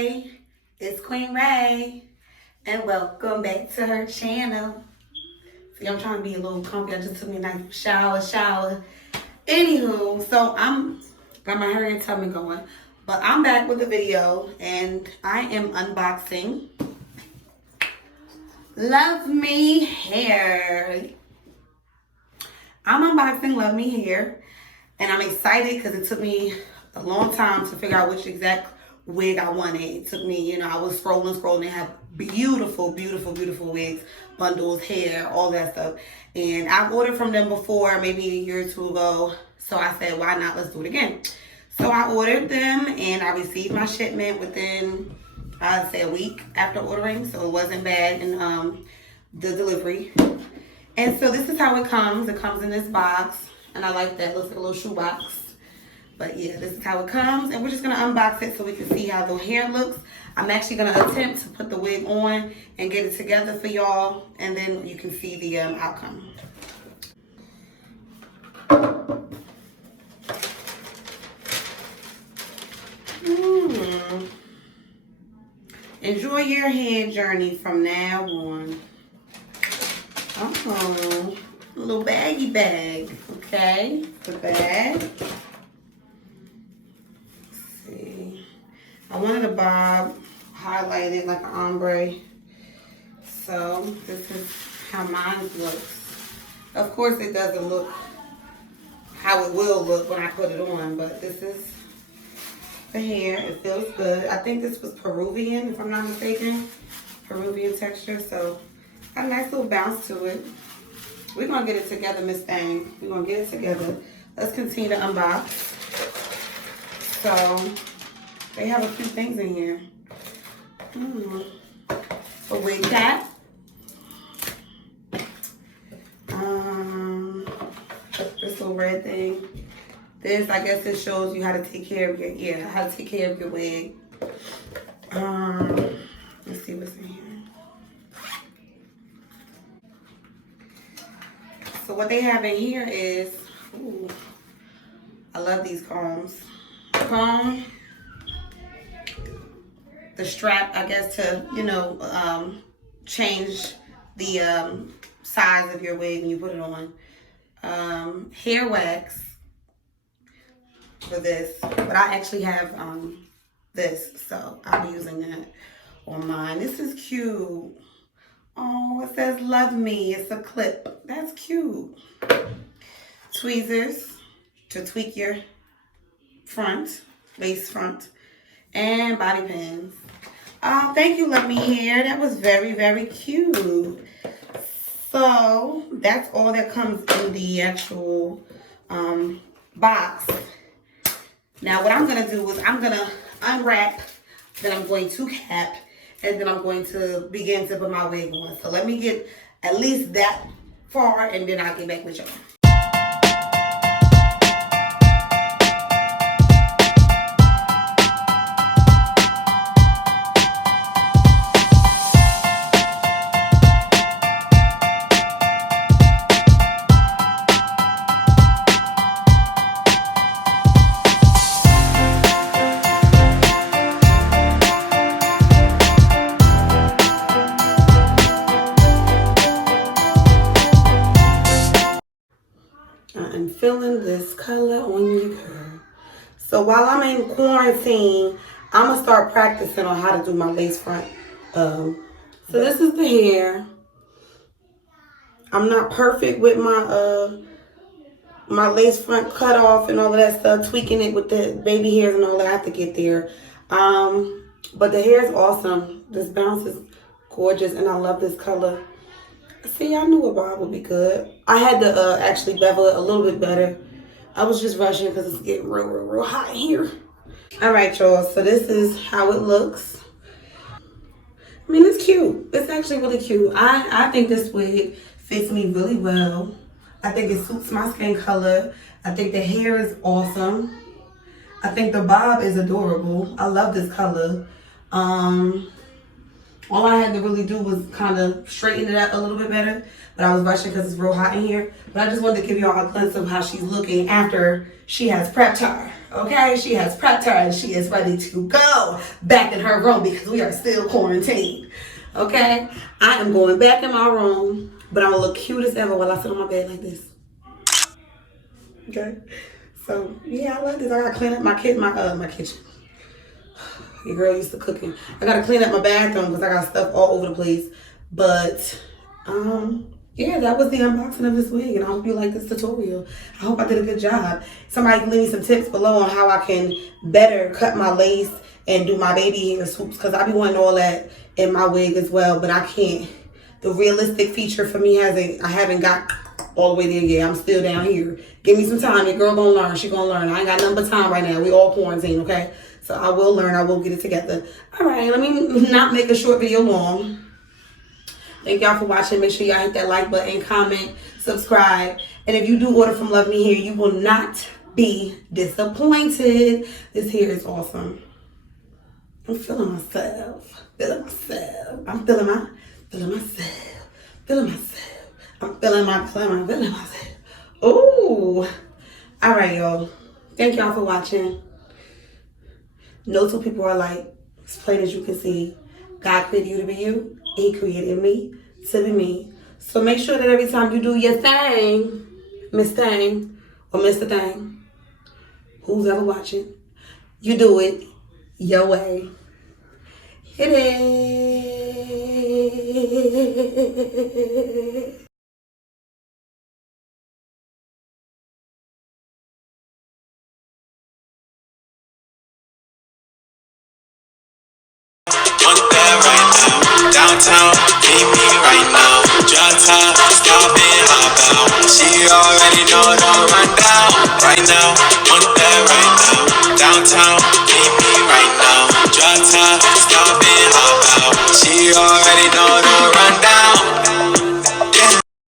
Hey, it's Queen Ray, and welcome back to her channel. See, I'm trying to be a little comfy. I just took me a nice shower. Anywho, so I'm got my hair and tummy going, but I'm back with a video, and I am unboxing Love Me Hair. I'm unboxing Love Me Hair, and I'm excited because it took me a long time to figure out which exact wig I wanted. It took me, I was scrolling. They have beautiful wigs, bundles, hair, all that stuff. And I've ordered from them before, maybe a year or two ago. So I said, why not? Let's do it again. So I ordered them and I received my shipment within, I'd say, a week after ordering. So it wasn't bad in the delivery. And so this is how it comes. It comes in this box. And I like that. It looks like a little shoebox. But yeah, this is how it comes. And we're just going to unbox it so we can see how the hair looks. I'm actually going to attempt to put the wig on and get it together for y'all. And then you can see the outcome. Enjoy your hair journey from now on. Oh, a little baggy bag. Okay, the bag. I wanted a bob highlighted like an ombre. So this is how mine looks. Of course it doesn't look how it will look when I put it on, but this is the hair. It feels good. I think this was Peruvian, if I'm not mistaken. Peruvian texture, so got a nice little bounce to it. We're gonna get it together, Miss Thang. We're gonna get it together. Let's continue to unbox. So they have a few things in here. A wig cap. This little red thing. This, I guess, this shows you how to take care of your wig. Let's see what's in here. So what they have in here is, I love these combs. Comb. The strap, I guess, to, change the size of your wig when you put it on. Hair wax for this. But I actually have this, so I'll be using that on mine. This is cute. Oh, it says Love Me. It's a clip. That's cute. Tweezers to tweak your front, lace front. And bobby pins. Thank you, Love Me Hair. That was very cute. So that's all that comes in the actual box. Now what I'm gonna do is I'm gonna unwrap, then I'm going to cap, and then I'm going to begin to put my wig on. So let me get at least that far, and then I'll get back with y'all. I'm feeling this color on your hair. So while I'm in quarantine, I'm going to start practicing on how to do my lace front. So this is the hair. I'm not perfect with my my lace front cut off and all of that stuff, tweaking it with the baby hairs and all that. I have to get there. But the hair is awesome. This bounce is gorgeous, and I love this color. See, I knew a bob would be good. I had to actually bevel it a little bit better. I was just rushing because it's getting real hot in here. All right, y'all. So this is how it looks. I mean, it's cute. It's actually really cute. I think this wig fits me really well. I think it suits my skin color. I think the hair is awesome. I think the bob is adorable. I love this color. All I had to really do was kind of straighten it up a little bit better. But I was rushing because it's real hot in here. But I just wanted to give y'all a glimpse of how she's looking after she has prepped her. Okay? She has prepped her and she is ready to go back in her room because we are still quarantined. Okay? I am going back in my room. But I'm going to look cute as ever while I sit on my bed like this. Okay? So, yeah, I love this. I got to clean up my kitchen. Your girl used to cooking. I gotta clean up my bathroom because I got stuff all over the place. But yeah, that was the unboxing of this wig, and I hope you like this tutorial. I hope I did a good job. Somebody can leave me some tips below on how I can better cut my lace and do my baby hair swoops, because I be wanting all that in my wig as well, but I can't. The realistic feature for me I haven't got all the way there yet. I'm still down here. Give me some time. Your girl gonna learn. She gonna learn. I ain't got nothing but time right now. We all quarantined, okay? So I will learn. I will get it together. All right, let me not make a short video long. Thank y'all for watching. Make sure y'all hit that like button, comment, subscribe. And if you do order from Love Me Hair, you will not be disappointed. This hair is awesome. I'm feeling myself. Feeling myself. I'm feeling myself. Feeling myself. I'm feeling myself. Ooh. All right, y'all. Thank y'all for watching. No two people are alike. As plain as you can see. God created you to be you. He created me to be me. So make sure that every time you do your thing, Miss Thing, or Mr. Thing, who's ever watching, you do it your way. Hit it. On there right now, downtown, meet me right now. Drop top, stop it, hop out. She already know the rundown right now.